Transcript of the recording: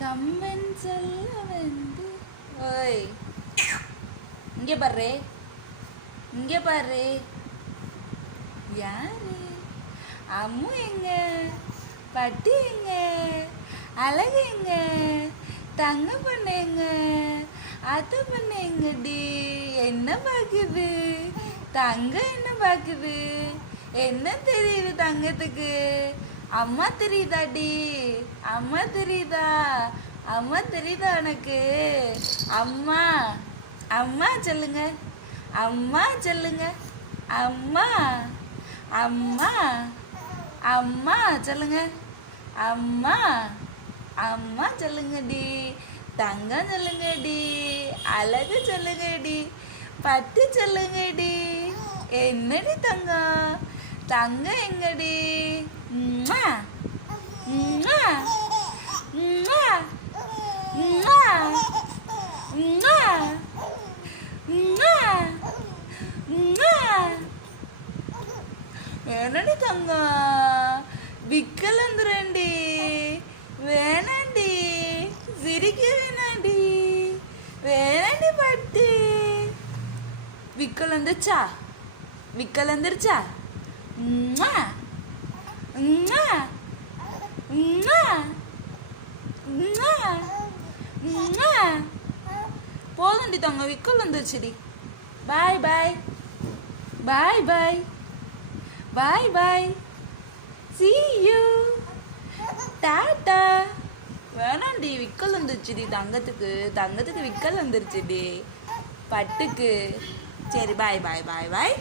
கம்பன் சொல்ல வந்து ஓய் இங்கே பாரு இங்கே பாரு யாரு அம்மு எங்க பட்டி எங்க அழகு எங்க தங்க பண்ண எங்க அத்தை பண்ண எங்கடி என்ன பாக்குது தங்க என்ன பாக்குது என்ன தெரியுது தங்கத்துக்கு அம்மா தெரியுதாடி அம்மா தெரியுதா அம்மா தெரியுதா உனக்கு அம்மா அம்மா சொல்லுங்க அம்மா சொல்லுங்க அம்மா அம்மா அம்மா சொல்லுங்க அம்மா அம்மா சொல்லுங்கடி தங்கம் சொல்லுங்கடி அழகு சொல்லுங்கடி பட்டு சொல்லுங்கடி என்னடி தங்கம் தங்கம் எங்கடி உம்மா உம்மா உம்மா உம்மா உம்மா உம்மா உம்மா வேணாடி தங்கம் விக்கல் வந்துடும்டி வேணாண்டி சிரிக்க வேணாண்டி வேணாண்டி பட்டு விக்கல் வந்துருச்சா விக்கல் வந்துருச்சா உம்மா உம்மா உம்மா உம்மா உம்மா போதும்டி தங்க விக்கல் வந்துருச்சுடி பாய் பாய் பாய் பாய் பாய் பாய் see you டாடா வேணாண்டி விக்கல் வந்துருச்சுடி தங்கத்துக்கு விக்கல் வந்துருச்சுடி பட்டுக்கு சரி பாய் பாய் பாய் பாய்